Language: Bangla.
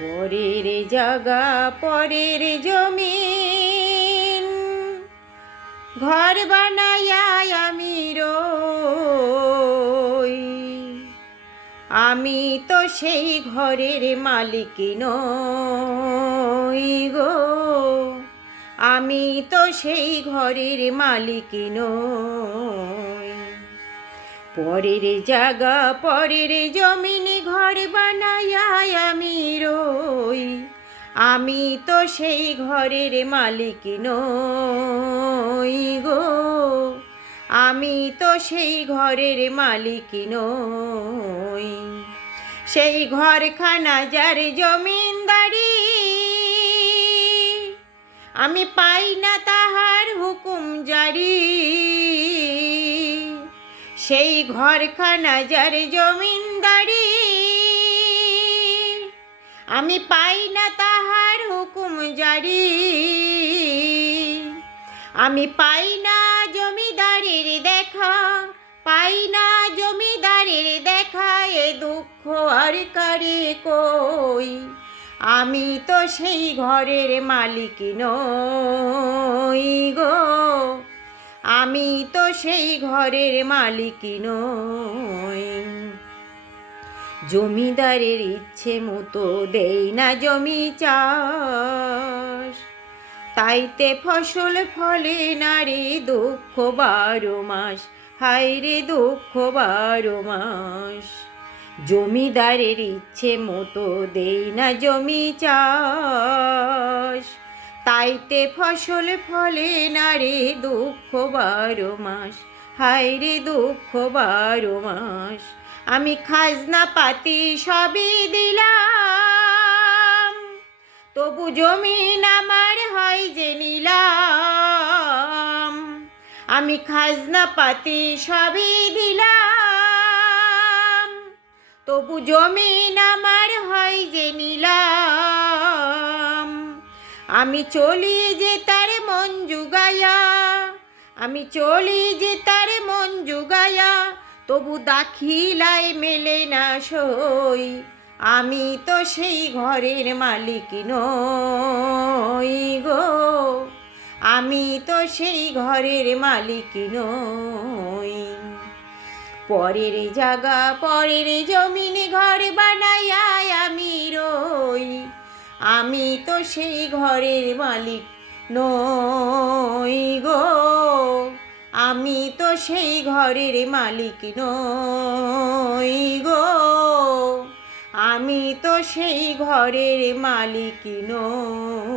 পরের জাগা পরের জমিন ঘর বানাইয়া আমি রই। আমি তো সেই ঘরের মালিক নই গো, আমি তো সেই ঘরের মালিক নই। পরের জাগা পরের জমিন ঘর বানাইয়া আমি রই। আমি তো সেই ঘরের মালিক নই গো, আমি তো সেই ঘরের মালিক নই। সেই ঘরখানা যার জমিনদারি, আমি পাই না তাহার হুকুম জারি। সেই ঘরখানা যার জমিনদারি, আমি পাই না তাহার হুকুম জারি। আমি পাই না জমিদারের দেখা, পাই না জমিদারের দেখা, এ দুঃখ আর কারে কই। আমি তো সেই ঘরের মালিক নই গো, আমি তো সেই ঘরের মালিক নই। জমিদারের ইচ্ছে মতো দেই না জমি চাষ, তাইতে ফসল ফলে না রে দুঃখ 12 মাস, হায় রে দুঃখ 12 মাস। জমিদারের ইচ্ছে মতো দেই না জমি চাষ, তাইতে ফসল ফলে না রে দুঃখ 12 মাস, হায় রে দুঃখ 12 মাস। আমি খাজনা পাতি সবই দিলাম, তবু জমিন আমার হয় যে নিলাম। আমি খাজনা পাতি সবই দিলাম, তবু জমিন আমার হয় যে নিলাম। আমি চলি যে তার মন জুগায়া, আমি চলি যে তার মন জুগায়া, তবু দাখিলায় মেলে না সই। আমি তো সেই ঘরের মালিক নই গো, আমি তো সেই ঘরের মালিক নই। পরের জাগা পরের জমিন ঘর বানাইয়া আমি রই। আমি তো সেই ঘরের মালিক নই গো, আমি তো সেই ঘরের মালিক নই গো, আমি তো সেই ঘরের মালিক নই।